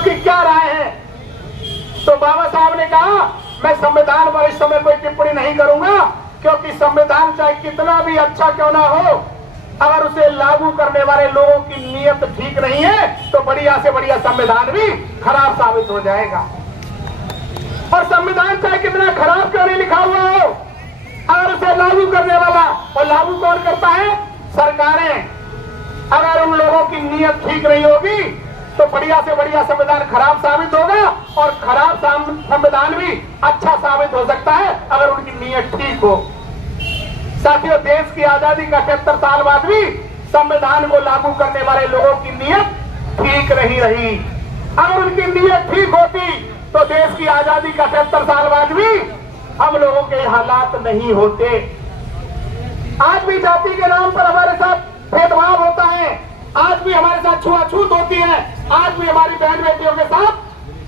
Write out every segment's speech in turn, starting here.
की क्या राय है? तो बाबा साहब ने कहा मैं संविधान पर इस समय कोई टिप्पणी नहीं करूंगा, क्योंकि संविधान चाहे कितना भी अच्छा क्यों ना हो, अगर उसे लागू करने वाले लोगों की नीयत ठीक नहीं है तो बढ़िया से बढ़िया संविधान भी खराब साबित हो जाएगा। और संविधान चाहे कितना खराब क्यों नहीं लिखा हुआ हो, अगर उसे लागू करने वाला, और लागू कौन करता है? सरकारें। अगर उन लोगों की नीयत ठीक नहीं होगी तो बढ़िया से बढ़िया संविधान खराब साबित होगा, और खराब संविधान भी अच्छा साबित हो सकता है अगर उनकी नीयत ठीक हो। साथियों, देश की आजादी का 78 साल बाद भी संविधान को लागू करने वाले लोगों की नीयत ठीक नहीं रही। अगर उनकी नीयत ठीक होती तो देश की आजादी का 78 साल बाद भी हम लोगों के हालात नहीं होते। आज भी जाति के नाम पर हमारे साथ भेदभाव होता है, आज भी हमारे साथ छुआछूत होती है, आज भी हमारी बहन बेटियों के साथ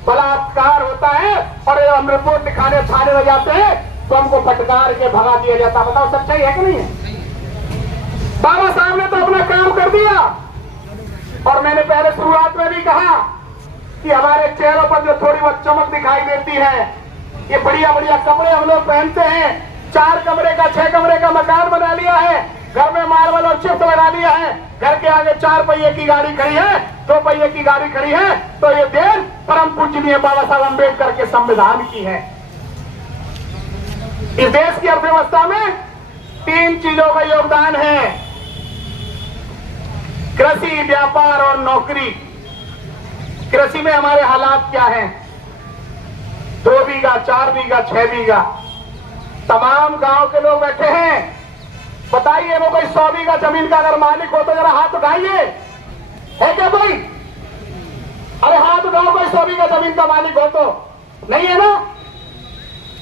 बलात्कार होता है, और हम रिपोर्ट दिखाने थाने में जाते हैं तो हमको फटकार के भगा दिया जाता। बताओ सच्चाई है कि नहीं है? बाबा साहब ने तो अपना काम कर दिया, और मैंने पहले शुरुआत में भी कहा कि हमारे चेहरों पर जो थोड़ी बहुत चमक दिखाई देती है, ये बढ़िया बढ़िया कपड़े हम लोग पहनते हैं, 4 कमरे का 6 कमरे का मकान बना लिया है, घर में मार्बल और चिप्स लगा लिया है, घर के आगे 4 पहिए की गाड़ी खड़ी है, 2 पहिए की गाड़ी खड़ी है, तो ये देश परम पूजनीय बाबा साहब अम्बेडकर के संविधान की है। इस देश की अर्थव्यवस्था में 3 चीजों का योगदान है: कृषि, व्यापार और नौकरी। कृषि में हमारे हालात क्या हैं? 2 बीघा, 4 बीघा, 6 बीघा, तमाम गांव के लोग बैठे हैं। बताइए, वो कोई 100 बीघा जमीन का अगर मालिक हो तो जरा हाथ उठाइए, है क्या कोई? अरे हाथ उठाओ, कोई 100 बीघा जमीन का मालिक हो तो। नहीं है ना?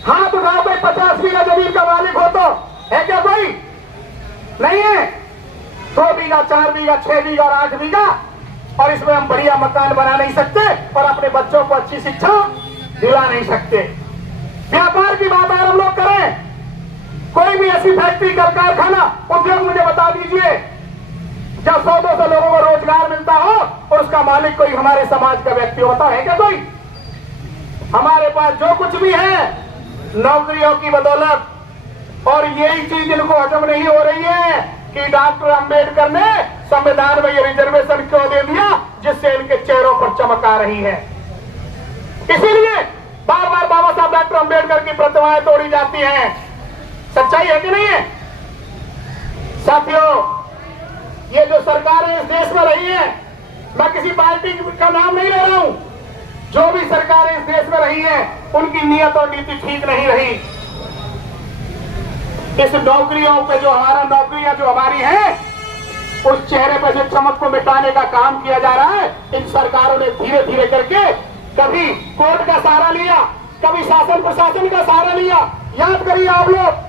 हाथ उठाओ, कोई 50 बीघा जमीन का मालिक हो तो। है क्या कोई? नहीं है। 2 बीघा, 4 बीघा, 6 बीघा और 8 बीघा, और इसमें हम बढ़िया मकान बना नहीं सकते और अपने बच्चों को अच्छी शिक्षा दिला नहीं सकते। व्यापार की बात अगर हम लोग करें, कोई भी ऐसी फैक्ट्री, कारखाना, उद्योग मुझे बता दीजिए जब 100-200 लोगों को रोजगार मिलता हो और उसका मालिक कोई हमारे समाज का व्यक्ति होता है क्या कोई? हमारे पास जो कुछ भी है नौकरियों की बदौलत, और यही चीज इनको हजम नहीं हो रही है कि डॉक्टर अंबेडकर ने संविधान में ये रिजर्वेशन क्यों दे दिया, जिससे इनके चेहरों पर चमक आ रही है। इसीलिए बार बार बाबा साहब डॉक्टर अंबेडकर की प्रतिमाएं तोड़ी जाती हैं। सच्चाई है कि नहीं है? साथियों, ये जो सरकारें इस देश में रही हैं, मैं किसी पार्टी का नाम नहीं ले रहा हूं, जो भी सरकारें इस देश में रही हैं उनकी नीयत और नीति ठीक नहीं रही। इस नौकरियों पे जो नौकरियां जो हमारी हैं, उस चेहरे पर से चमक को मिटाने का काम किया जा रहा है। इन सरकारों ने धीरे धीरे करके कभी कोर्ट का सहारा लिया, कभी शासन प्रशासन का सहारा लिया। याद करिए आप लोग,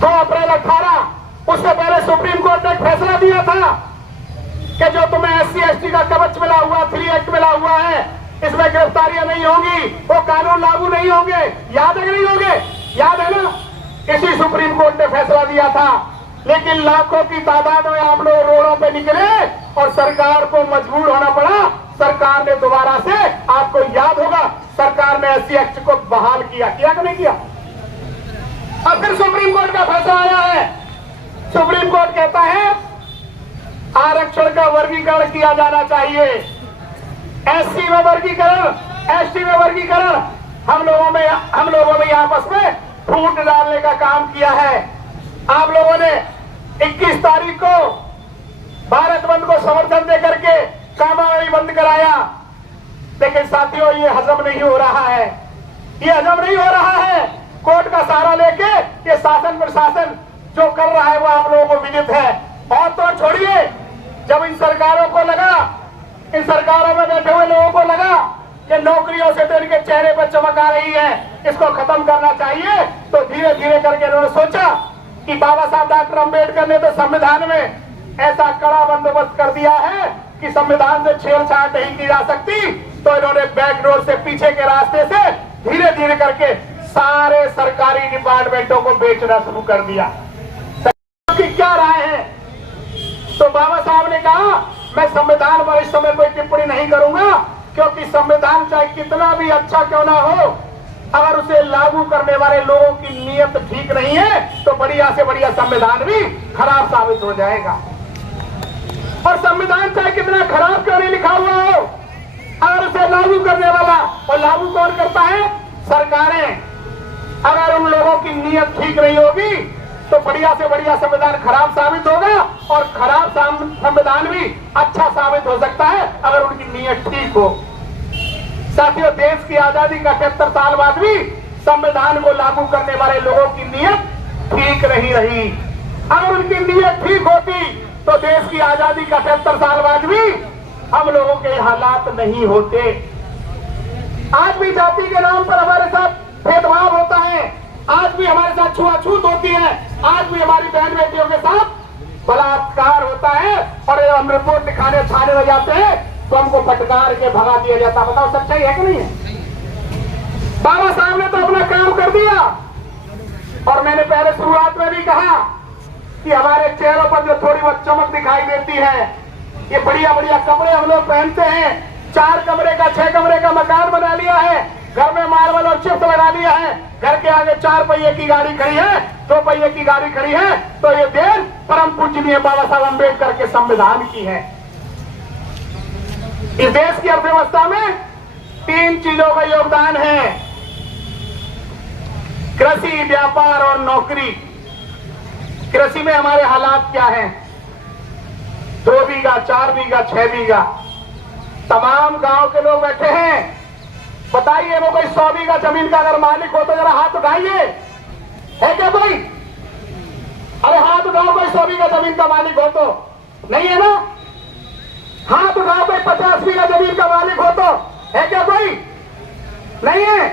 2 अप्रैल 18, उससे पहले सुप्रीम कोर्ट ने एक फैसला दिया था कि जो तुम्हें SC/ST का कवच मिला हुआ, 3 एक्ट मिला हुआ है, इसमें गिरफ्तारियां नहीं होंगी, वो कानून लागू नहीं होंगे। याद है कि नहीं होंगे? याद है ना? इसी सुप्रीम कोर्ट ने फैसला दिया था, लेकिन लाखों की तादाद में आप लोग रोडों पे निकले और सरकार को मजबूर होना पड़ा। सरकार ने दोबारा से, आपको याद होगा, सरकार ने SC एक्ट को बहाल किया कि नहीं किया? अब फिर सुप्रीम कोर्ट का फैसला आया है। सुप्रीम कोर्ट कहता है आरक्षण का वर्गीकरण किया जाना चाहिए, SC में वर्गीकरण, ST में वर्गीकरण। हम लोगों में आपस में फूट डालने का काम किया है। आप लोगों ने 21 तारीख को भारत बंद को समर्थन देकर के कामावली बंद कराया, लेकिन साथियों ये हजम नहीं हो रहा है, ये हजम नहीं हो रहा है। कोर्ट का सहारा लेके ये शासन प्रशासन जो कर रहा है वो आप लोगों को विदित है। और तो छोड़िए, जब इन सरकारों को लगा, इन सरकारों में बैठे हुए लोगों को लगा कि नौकरियों से तो इनके चेहरे पर चमक आ रही है, इसको खत्म करना चाहिए, तो धीरे धीरे करके इन्होंने सोचा कि बाबा साहब डॉक्टर अंबेडकर ने तो संविधान में ऐसा कड़ा बंदोबस्त कर दिया है कि संविधान से छेड़छाड़ नहीं की जा सकती, तो इन्होंने बैक डोर से, पीछे के रास्ते से धीरे धीरे करके सारे सरकारी डिपार्टमेंटों को बेचना शुरू कर दिया। की क्या राय है? तो बाबा साहब ने कहा मैं संविधान पर इस समय कोई टिप्पणी नहीं करूंगा, क्योंकि संविधान चाहे कितना भी अच्छा क्यों ना हो, अगर उसे लागू करने वाले लोगों की नीयत ठीक नहीं है तो बढ़िया से बढ़िया संविधान भी खराब साबित हो जाएगा। और संविधान चाहे कितना खराब क्यों नहीं लिखा हुआ हो, अगर उसे लागू करने वाला, और लागू कौन करता है? सरकारें। अगर उन लोगों की नीयत ठीक नहीं होगी तो बढ़िया से बढ़िया संविधान खराब साबित होगा, और खराब संविधान भी अच्छा साबित हो सकता है अगर उनकी नीयत ठीक हो। साथियों, देश की आजादी का 78 साल बाद भी संविधान को लागू करने वाले लोगों की नीयत ठीक नहीं रही। अगर उनकी नीयत ठीक होती तो देश की आजादी का 78 साल बाद भी हम लोगों के हालात नहीं होते। आज भी जाति के नाम पर हमारे साथ भेदभाव होता है, आज भी हमारे साथ छुआछूत होती है, आज भी हमारी बहन बेटियों के साथ बलात्कार होता है, और हम रिपोर्ट दिखाने थाने में जाते हैं तो हमको फटकार के भगा दिया जाता। बताओ सच्चाई है कि नहीं है? बाबा साहब ने तो अपना काम कर दिया, और मैंने पहले शुरुआत में भी कहा कि हमारे चेहरों पर जो थोड़ी बहुत चमक दिखाई देती है, ये बढ़िया बढ़िया कपड़े हम लोग पहनते हैं, 4 कमरे का 6 कमरे का मकान बना लिया है, घर में मार्बल और चिप्स लगा लिया है, घर के आगे 4 पहिए की गाड़ी खड़ी है, 2 पहिए की गाड़ी खड़ी है, तो ये देश परम पूजनीय बाबा साहब अम्बेडकर के संविधान की है। इस देश की अर्थव्यवस्था में 3 चीजों का योगदान है: कृषि, व्यापार और नौकरी। कृषि में हमारे हालात क्या हैं? 2 बीघा, 4 बीघा, 6 बीघा, तमाम गांव के लोग बैठे हैं। बताइए, वो कोई 100 बीघा जमीन का अगर मालिक हो तो जरा हाथ उठाइए, है क्या कोई? अरे हाथ उठाओ, कोई 100 बीघा जमीन का मालिक हो तो। नहीं है ना? हाथ उठाओ, कोई 50 बीघा जमीन का मालिक हो तो। है क्या कोई? नहीं है।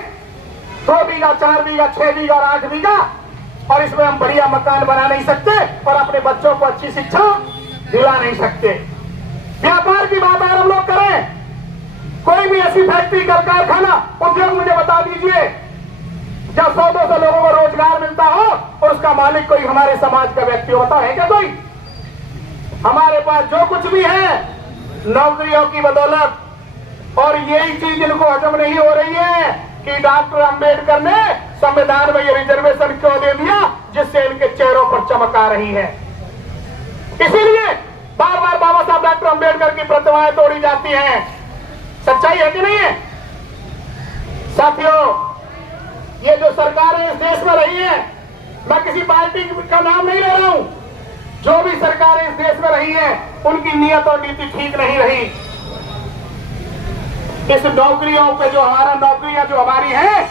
2 बीघा, 4 बीघा, 6 बीघा और 8 बीघा, और इसमें हम बढ़िया मकान बना नहीं सकते और अपने बच्चों को अच्छी शिक्षा दिला नहीं सकते। व्यापार की बात अगर हम लोग करें, कोई भी ऐसी फैक्ट्री, कारखाना, उद्योग मुझे बता दीजिए जब 100-200 लोगों को रोजगार मिलता हो और उसका मालिक कोई हमारे समाज का व्यक्ति होता है क्या कोई? हमारे पास जो कुछ भी है नौकरियों की बदौलत, और यही चीज इनको हजम नहीं हो रही है कि डॉक्टर अंबेडकर ने संविधान में ये रिजर्वेशन क्यों दे दिया जिससे इनके चेहरों पर चमक आ रही है। इसीलिए बार बार बाबा साहब डॉक्टर अंबेडकर की प्रतिमाएं तोड़ी जाती हैं। सच्चाई है कि नहीं है? साथियों, ये जो सरकारें इस देश में रही है, मैं किसी पार्टी का नाम नहीं ले रहा हूं, जो भी सरकारें इस देश में रही है उनकी नीयत और नीति ठीक नहीं रही। इस नौकरियों पे जो नौकरियां जो हमारी हैं,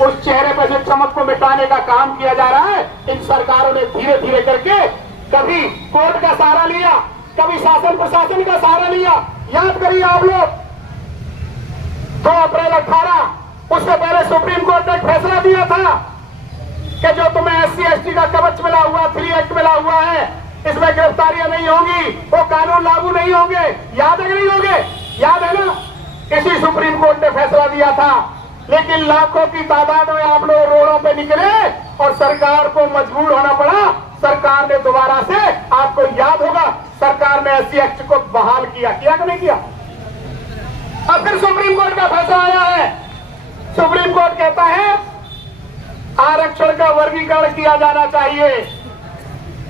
उस चेहरे पे से चमक को मिटाने का काम किया जा रहा है। इन सरकारों ने धीरे धीरे करके कभी कोर्ट का सहारा लिया, कभी शासन प्रशासन का सहारा लिया। याद करिए आप लोग, 2 अप्रैल 18, उससे पहले सुप्रीम कोर्ट ने एक फैसला दिया था कि जो तुम्हें SC/ST का कवच मिला हुआ, 3 एक्ट मिला हुआ है, इसमें गिरफ्तारियां नहीं होंगी, वो कानून लागू नहीं होंगे। याद है कि नहीं होंगे? याद है ना? इसी सुप्रीम कोर्ट ने फैसला दिया था, लेकिन लाखों की तादाद में आप लोग रोडों पे निकले और सरकार को मजबूर होना पड़ा। सरकार ने दोबारा से, आपको याद होगा, सरकार ने SC एक्ट को बहाल किया कि नहीं किया? अब फिर सुप्रीम कोर्ट का फैसला आया है। सुप्रीम कोर्ट कहता है आरक्षण का वर्गीकरण किया जाना चाहिए,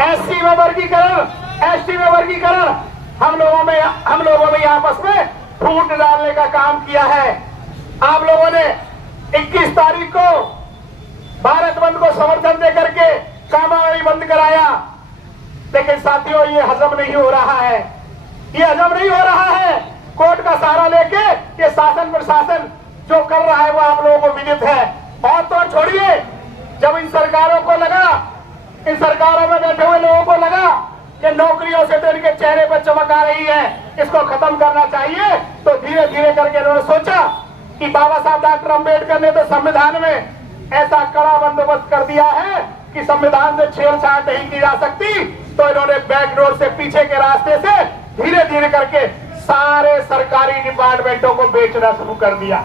SC में वर्गीकरण, ST में वर्गीकरण। हम लोगों में आपस में फूट डालने का काम किया है। आप लोगों ने 21 तारीख को भारत बंद को समर्थन देकर के कामावाड़ी बंद कराया, लेकिन साथियों ये हजम नहीं हो रहा है, ये हजम नहीं हो रहा है। कोर्ट का सहारा लेके ये शासन प्रशासन जो कर रहा है वो आप लोगों को विदित है। और तो छोड़िए, जब इन सरकारों को लगा, इन सरकारों में बैठे हुए लोगों को लगा कि नौकरियों से तो इनके चेहरे पर चमक आ रही है, इसको खत्म करना चाहिए, तो धीरे धीरे करके इन्होंने सोचा कि बाबा साहब डॉक्टर अंबेडकर ने तो संविधान में ऐसा कड़ा बंदोबस्त कर दिया है कि संविधान से छेड़छाड़ नहीं की जा सकती, तो इन्होंने बैक डोर से, पीछे के रास्ते से धीरे धीरे करके सारे सरकारी डिपार्टमेंटों को बेचना शुरू कर दिया।